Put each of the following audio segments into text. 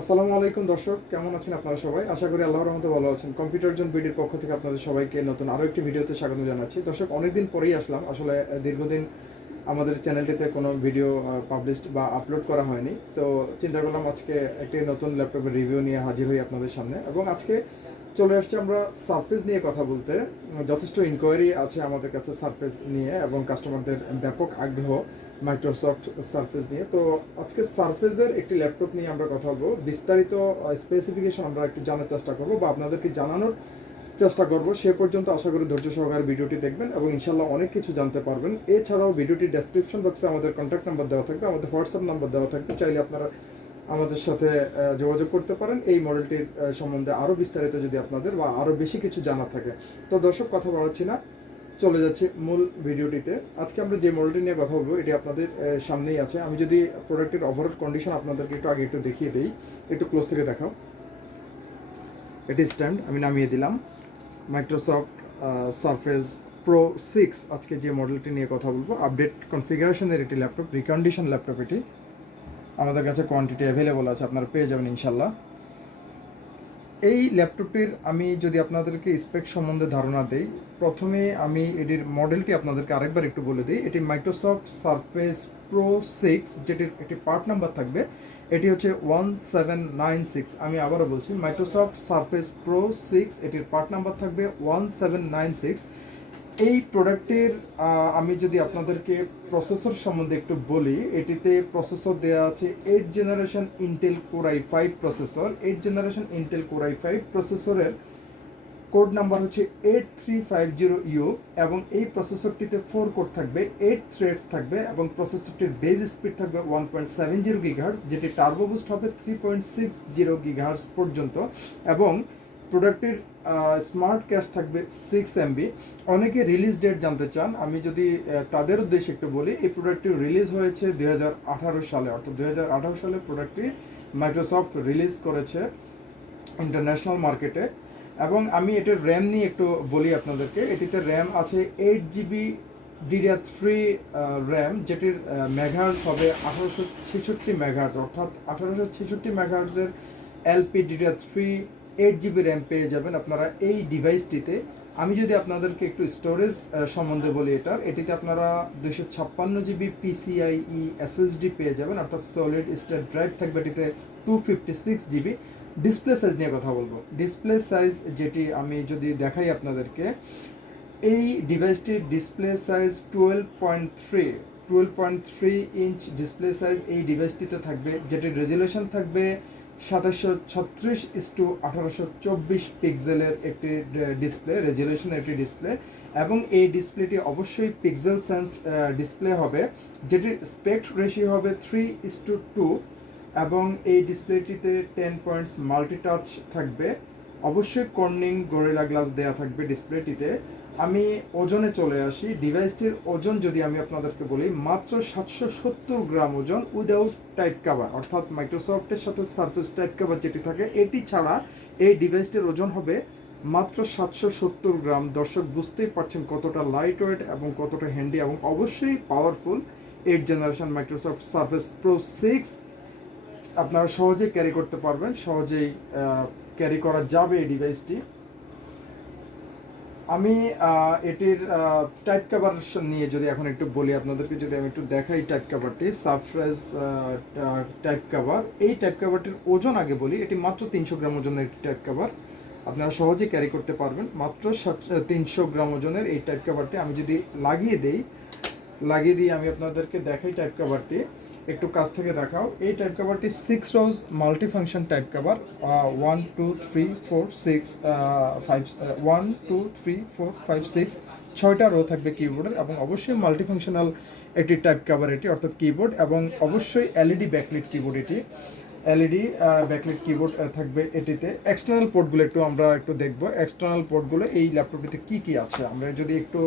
আসসালামু আলাইকুম দর্শক, কেমন আছেন আপনারা সবাই? আশা করি আল্লাহর রহমতে ভালো আছেন। কম্পিউটার জোন বিডির পক্ষ থেকে আপনাদের সবাইকে নতুন আরও একটি ভিডিওতে স্বাগত জানাচ্ছি। দর্শক, অনেকদিন পরেই আসলাম। আসলে দীর্ঘদিন আমাদের চ্যানেলটিতে কোনো ভিডিও পাবলিশ বা আপলোড করা হয়নি, তো চিন্তা করলাম আজকে একটি নতুন ল্যাপটপের রিভিউ নিয়ে হাজির হই আপনাদের সামনে। এবং আজকে চলে আসছি আমরা সারফেস নিয়ে কথা বলতে। যথেষ্ট ইনকোয়ারি আছে আমাদের কাছে সারফেস নিয়ে এবং কাস্টমারদের ব্যাপক আগ্রহ মাইক্রোসফট সারফেস নিয়ে। তো আজকে সারফেসের একটি ল্যাপটপ নিয়ে আমরা কথা বলবো। বিস্তারিত স্পেসিফিকেশন আমরা একটু জানার চেষ্টা করবো বা আপনাদেরকে জানানোর চেষ্টা করবো। সে পর্যন্ত আশা করি ধৈর্য সহকারে ভিডিওটি দেখবেন এবং ইনশাল্লাহ অনেক কিছু জানতে পারবেন। এছাড়াও ভিডিওটির ডেসক্রিপশন বক্সে আমাদের কন্ট্যাক্ট নাম্বার দেওয়া থাকবে, আমাদের হোয়াটসঅ্যাপ নাম্বার দেওয়া থাকবে। চাইলে আপনারা আমাদের সাথে যোগাযোগ করতে পারেন এই মডেলটির সম্বন্ধে আরও বিস্তারিত যদি আপনাদের বা আরও বেশি কিছু জানার থাকে। তো দর্শক, কথা বলাচ্ছি না, চলে যাচ্ছে মূল ভিডিওটিতে। আজকে আমরা যে মডেলটি নিয়ে কথা বলবো এটি আপনাদের সামনেই আছে। আমি যদি প্রোডাক্টের ওভারঅল কন্ডিশন আপনাদেরকে একটু দেখিয়ে দিই, একটু ক্লোজ থেকে দেখাও। এটি স্ট্যান্ড আমি নামিয়ে দিলাম। মাইক্রোসফট সারফেস প্রো 6 আজকে যে মডেলটি নিয়ে কথা বলবো, আপডেট কনফিগারেশনের একটি ল্যাপটপ, রিকন্ডিশন ল্যাপটপ। এটি আমাদের কাছে কোয়ান্টিটি অ্যাভেলেবল আছে, আপনারা পেয়ে যাবেন ইনশাল্লাহ। এই ল্যাপটপটির আমি যদি আপনাদেরকে স্পেক সম্বন্ধে ধারণা দেই, প্রথমে আমি এটির মডেলটি আপনাদেরকে আরেকবার একটু বলে দিই। এটি মাইক্রোসফট সারফেস প্রো 6, যেটির একটি পার্ট নাম্বার থাকবে, এটি হচ্ছে 1796। আমি আবারও বলছি, মাইক্রোসফট সারফেস প্রো 6, এটির পার্ট নাম্বার থাকবে 1796। এই প্রোডাক্টের আমি যদি আপনাদেরকে প্রসেসর সম্বন্ধে একটু বলি, এটিতে প্রসেসর দেওয়া আছে 8 generation Intel core i5 processor. 8 generation Intel core i5 প্রসেসরের কোড নাম্বার হচ্ছে 8350U এবং এই প্রসেসরটিতে 4 কোর থাকবে, 8 থ্রেডস থাকবে এবং প্রসেসরটির বেজ স্পিড থাকবে 1.70 গিগাহার্টজ, যেটি টার্বো বুস্ট হবে 3.60 গিগাহার্টজ পর্যন্ত। এবং প্রোডাক্টের স্মার্ট ক্যাশ থাকবে 6 MB। অনেকে রিলিজ ডেট জানতে চান, আমি যদি তাদের উদ্দেশ্যে একটু বলি, এই প্রোডাক্টটি রিলিজ হয়েছে 2018 সালে, অর্থাৎ 2018 সালে প্রোডাক্টটি মাইক্রোসফট রিলিজ করেছে ইন্টারন্যাশনাল মার্কেটে। এবং আমি এটার র্যাম নিয়ে একটু বলি আপনাদেরকে। এটিতে র্যাম আছে 8GB DDR3 র্যাম, যেটির মেগাহার্জ হবে 1866 মেগাহার্জ, অর্থাৎ 1866 মেগাহার্জের এলপি DDR3 8GB র্যাম পেয়ে যাবেন আপনারা এই ডিভাইসটিতে। আমি যদি আপনাদেরকে একটু স্টোরেজ সম্বন্ধে বলি, এটিতে আপনারা 256GB PCIe SSD পেয়ে যাবেন, অর্থাৎ সলিড স্টেট ড্রাইভ থাকবে এটিতে 256GB। ডিসপ্লে সাইজ নিয়ে কথা বলবো। ডিসপ্লে সাইজ যেটি আমি যদি দেখাই আপনাদেরকে, এই ডিভাইসটির display size 12.3 inch display size এই ডিভাইসটিতে থাকবে, যেটির রেজুলেশন থাকবে 2736:1824 পিক্সেলের একটি ডিসপ্লে, রেজুলেশন একটি ডিসপ্লে। এবং এই ডিসপ্লেটি অবশ্যই পিক্সেল সেন্স ডিসপ্লে হবে, যেটির স্পেক্ট রেশিও হবে 3:2 এবং এই ডিসপ্লেটিতে 10 পয়েন্টস মাল্টিটাচ থাকবে। অবশ্যই কর্নিং গরিলা গ্লাস দেওয়া থাকবে ডিসপ্লেটিতে। আমি ওজনে চলে আসি। ডিভাইসটির ওজন যদি আমি আপনাদেরকে বলি, মাত্র 770 গ্রাম ওজন, উইদাউট টাইপ কাভার, অর্থাৎ মাইক্রোসফটের সাথে সারফেস টাইপ কাভার যেটি থাকে এটি ছাড়া এই ডিভাইসটির ওজন হবে মাত্র 770 গ্রাম। দর্শক, বুঝতেই পারছেন কতটা লাইট ওয়েট এবং কতটা হ্যান্ডি এবং অবশ্যই powerful. 8 generation Microsoft surface pro 6 আপনারা সহজেই ক্যারি করতে পারবেন, সহজেই ক্যারি করা যাবে এই ডিভাইসটি। আমি এটির টাইপ কাভার নিয়ে যদি এখন একটু বলি আপনাদেরকে, যদি আমি একটু দেখাই টাইপ কাভারটি, সারফেস টাইপ কাভার। এই টাইপ কাভারটির ওজন আগে বলি, এটি মাত্র 300 গ্রাম ওজনের একটি টাইপ কাভার, আপনারা সহজেই ক্যারি করতে পারবেন। মাত্র 300 গ্রাম ওজনের এই টাইপ কাভারটি আমি যদি লাগিয়ে দিয়ে আমি আপনাদেরকে দেখাই টাইপ কাভারটি, একটু কাছ থেকে দেখাও। এই টাইপ কাভারটি 6 রোজ মাল্টি ফাংশন টাইপ কাভার, 1 2 3 4 6 5 1 2 3 4 5 6 6টা রো থাকবে কিবোর্ডের এবং অবশ্যই মাল্টি ফাংশনাল একটি টাইপ কাভার এটি, অর্থাৎ কিবোর্ড এবং অবশ্যই এলইডি ব্যাকলিট কিবোর্ড। এটি এলইডি ব্যাকলিট কিবোর্ড থাকবে এটিতে। এক্সটার্নাল পোর্টগুলো আমরা একটু দেখব। এক্সটার্নাল পোর্টগুলো এই ল্যাপটপটিতে কি আছে আমরা যদি একটু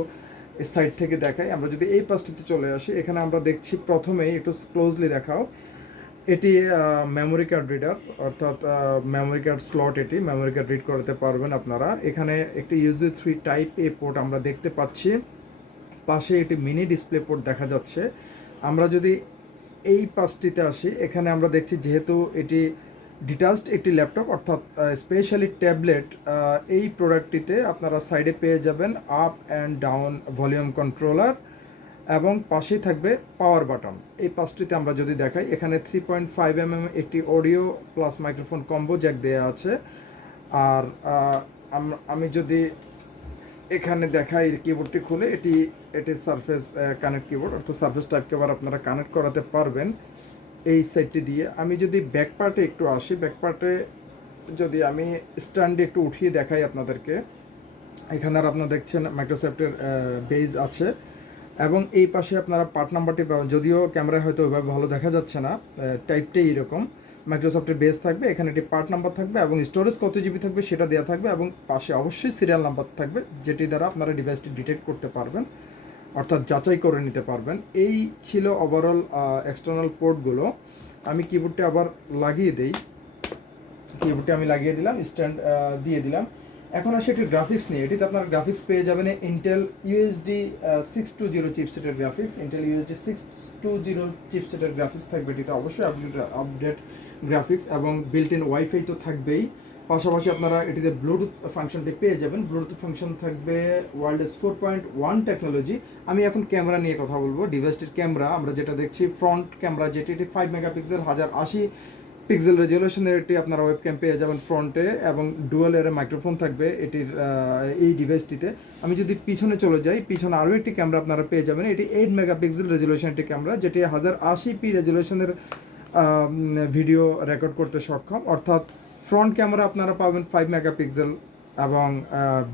সাইড থেকে দেখাই। আমরা যদি এই পাশটিতে চলে আসি, এখানে আমরা দেখছি প্রথমেই একটু ক্লোজলি দেখাও, এটি মেমোরি কার্ড রিডার, অর্থাৎ মেমোরি কার্ড স্লট, এটি মেমোরি কার্ড রিড করতে পারবেন আপনারা। এখানে একটি ইউএসবি 3 টাইপ এ পোর্ট আমরা দেখতে পাচ্ছি, পাশে একটি মিনি ডিসপ্লে পোর্ট দেখা যাচ্ছে। আমরা যদি এই পাশটিতে আসি, এখানে আমরা দেখছি যেহেতু এটি ডিটাচড একটি ল্যাপটপ অর্থাৎ স্পেশালি ট্যাবলেট। এই প্রোডাক্টটিতে আপনারা সাইডে পেয়ে যাবেন up and down volume controller এবং পাশেই থাকবে পাওয়ার বাটন। এই পাঁচটিতে আমরা যদি দেখাই, এখানে 3.5 mm একটি audio plus microphone combo Jack দেওয়া আছে। আর আমি যদি এখানে দেখাই কিবোর্ডটি খুলে, এটি সারফেস কানেক্ট কিবোর্ড, অর্থাৎ সারফেস টাইপ কিবোর্ড আপনারা কানেক্ট করাতে পারবেন এই সাইডটি দিয়ে। আমি যদি ব্যাক পার্টে একটু আসি, ব্যাক পার্টে যদি আমি স্ট্যান্ডে একটু উঠিয়ে দেখাই আপনাদেরকে, এখানে আর আপনারা দেখছেন মাইক্রোসফটের বেজ আছে এবং এই পাশে আপনারা পার্ট নাম্বারটি পাবেন, যদিও ক্যামেরায় হয়তো ওইভাবে ভালো দেখা যাচ্ছে না, টাইপটাই এরকম। মাইক্রোসফটের বেস থাকবে, এখানে একটি পার্ট নাম্বার থাকবে এবং স্টোরেজ কত জিবি থাকবে সেটা দেওয়া থাকবে এবং পাশে অবশ্যই সিরিয়াল নাম্বার থাকবে, যেটি দ্বারা আপনারা ডিভাইসটি ডিটেক্ট করতে পারবেন, অর্থাৎ যাচাই করে নিতে পারবেন। এই ছিল ওভারঅল এক্সটার্নাল পোর্টগুলো। আমি কিবোর্ডটি আবার লাগিয়ে দিই, কিবোর্ডটি আমি লাগিয়ে দিলাম, স্ট্যান্ড দিয়ে দিলাম। এখন আসে একটি গ্রাফিক্স নিয়ে। এটিতে আপনার গ্রাফিক্স পেয়ে যাবেন ইন্টেল ইউএসডি 620 চিপসেটের গ্রাফিক্স। ইন্টেল ইউএসডি 620 চিপসেটের গ্রাফিক্স থাকবে এটিতে, অবশ্যই আপডেট গ্রাফিক্স এবং বিল্ট ইন ওয়াইফাই তো থাকবেই। পাশাপাশি আপনারা এটিতে ব্লুটুথ ফাংশনটি পেয়ে যাবেন। ব্লুটুথ ফাংশন থাকবে ওয়ারলেস 4.1 টেকনোলজি। আমি এখন ক্যামেরা নিয়ে কথা বলবো। ডিভাইসটির ক্যামেরা আমরা যেটা দেখছি, ফ্রন্ট ক্যামেরা যেটি, এটি 5 মেগাপিক্সেল 1080 পিক্সেল রেজলিউশনের একটি আপনারা ওয়েবক্যাম পেয়ে যাবেন ফ্রন্টে এবং ডুয়াল এর মাইক্রোফোন থাকবে এটির এই ডিভাইসটিতে। আমি যদি পিছনে চলে যাই, পিছনে আরও একটি ক্যামেরা আপনারা পেয়ে যাবেন। এটি 8 মেগাপিক্সেল রেজলিউশন একটি ক্যামেরা, যেটি 1080p রেজলিউশনের ভিডিও রেকর্ড করতে সক্ষম। অর্থাৎ ফ্রন্ট ক্যামেরা আপনারা পাবেন 5 মেগাপিক্সেল এবং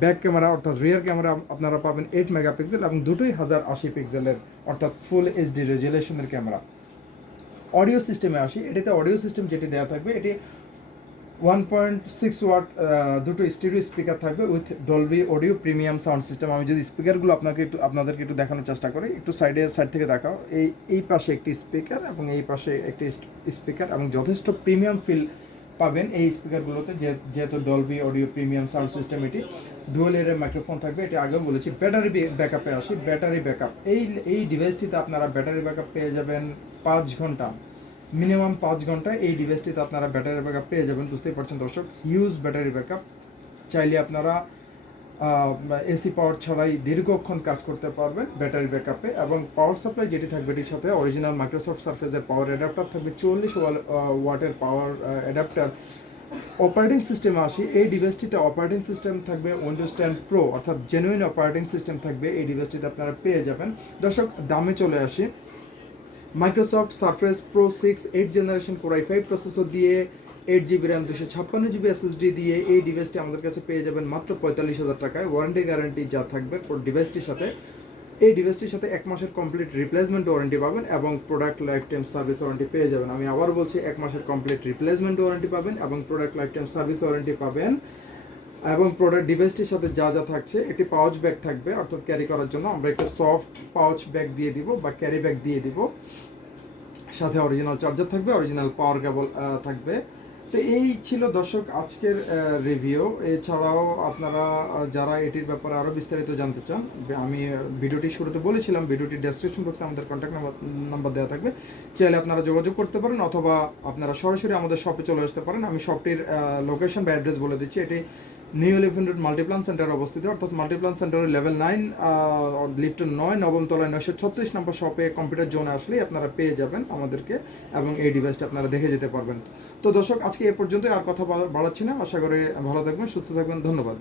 ব্যাক ক্যামেরা অর্থাৎ রিয়ার ক্যামেরা আপনারা পাবেন 8 মেগাপিক্সেল এবং দুটোই 1080 পিক্সেলের অর্থাৎ ফুল এইচডি রেজলিউশনের ক্যামেরা। অডিও সিস্টেমে আসি, এটিতে অডিও সিস্টেম যেটি দেওয়া থাকবে, এটি 1.6 ওয়াট দুটো স্টিরিও স্পিকার থাকবে with Dolby audio premium sound system. আমি যদি স্পিকারগুলো আপনাদেরকে একটু দেখানোর চেষ্টা করি, একটু সাইড থেকে দেখাও। এই পাশে একটি স্পিকার এবং এই পাশে একটি স্পিকার এবং যথেষ্ট প্রিমিয়াম ফিল পাবেন এই স্পিকারগুলোতে, যেহেতু Dolby audio premium sound system. এটি ডুয়াল এর মাইক্রোফোন থাকবে, এটি আগেও বলেছি। ব্যাটারি ব্যাকআপে আসি, ব্যাটারি ব্যাকআপ এই ডিভাইসটিতে আপনারা ব্যাটারি ব্যাকআপ পেয়ে যাবেন 5 ঘন্টা, মিনিমাম 5 ঘন্টা এই ডিভাইসটিতে আপনারা ব্যাটারি ব্যাকআপ পেয়ে যাবেন। বুঝতেই পারছেন দর্শক, হিউজ ব্যাটারি ব্যাকআপ। চাইলে আপনারা এসি পাওয়ার ছাড়াই দীর্ঘক্ষণ কাজ করতে পারবেন ব্যাটারি ব্যাকআপে। এবং পাওয়ার সাপ্লাই যেটি থাকবে, এটির সাথে অরিজিনাল মাইক্রোসফট সারফেসের পাওয়ার অ্যাডাপ্টার থাকবে, 40 ওয়াটের পাওয়ার অ্যাডাপ্টার। অপারেটিং সিস্টেমে আসি, এই ডিভাইসটিতে অপারেটিং সিস্টেম থাকবে উইন্ডোজ 10 প্রো, অর্থাৎ জেনুইন অপারেটিং সিস্টেম থাকবে এই ডিভাইসটিতে আপনারা পেয়ে যাবেন। দর্শক, দামে চলে আসি। Microsoft surface pro 6 8 generation core i5 processor দিয়ে 8GB র্যাম 256GB SSD দিয়ে এই ডিভাইসটি আমাদের কাছে পেয়ে যাবেন মাত্র 45,000 টাকায়। ওয়ারেন্টি গ্যারান্টি যা থাকবে ডিভাইসটির সাথে, এই ডিভাইসটির সাথে 1 মাসের কমপ্লিট রিপ্লেসমেন্ট ওয়ারেন্টি পাবেন এবং product life time service warranty পেয়ে যাবেন। আমি আবার বলছি, 1 মাসের কমপ্লিট রিপ্লেসমেন্ট ওয়ারেন্টি পাবেন এবং product life time service warranty পাবেন। এবং প্রোডাক্ট ডিভাইসটির সাথে যা থাকছে, একটি পাউচ ব্যাগ থাকবে, অর্থাৎ ক্যারি করার জন্য আমরা একটা সফট পাউচ ব্যাগ দিয়ে দিব বা ক্যারি ব্যাগ দিয়ে দিব। সাথে অরিজিনাল চার্জার থাকবে, অরিজিনাল পাওয়ার কেবল থাকবে। তো এই ছিল দর্শক আজকের রিভিউ। এছাড়াও আপনারা যারা এটির ব্যাপারে আরও বিস্তারিত জানতে চান, আমি ভিডিওটি শুরুতে বলেছিলাম, ভিডিওটির ডেসক্রিপশন বক্সে আমাদের কন্ট্যাক্ট নাম্বার দেওয়া থাকবে, চাইলে আপনারা যোগাযোগ করতে পারেন অথবা আপনারা সরাসরি আমাদের শপে চলে আসতে পারেন। আমি শপটির লোকেশন বা অ্যাড্রেস বলে দিচ্ছি। এটি নিউ এলিফ্যান্ট রোড মাল্টিপ্লান সেন্টারে অবস্থিত, অর্থাৎ মাল্টিপ্লান সেন্টারের লেভেল 9 লিফট 9 নবম তলায় 936 নম্বর শপে কম্পিউটার জোনে আসলেই আপনারা পেয়ে যাবেন আমাদেরকে এবং এই ডিভাইসটা আপনারা দেখে যেতে পারবেন। তো দর্শক, আজকে এ পর্যন্তই, আর কথা বাড়াচ্ছি না। আশা করি ভালো থাকবেন, সুস্থ থাকবেন। ধন্যবাদ।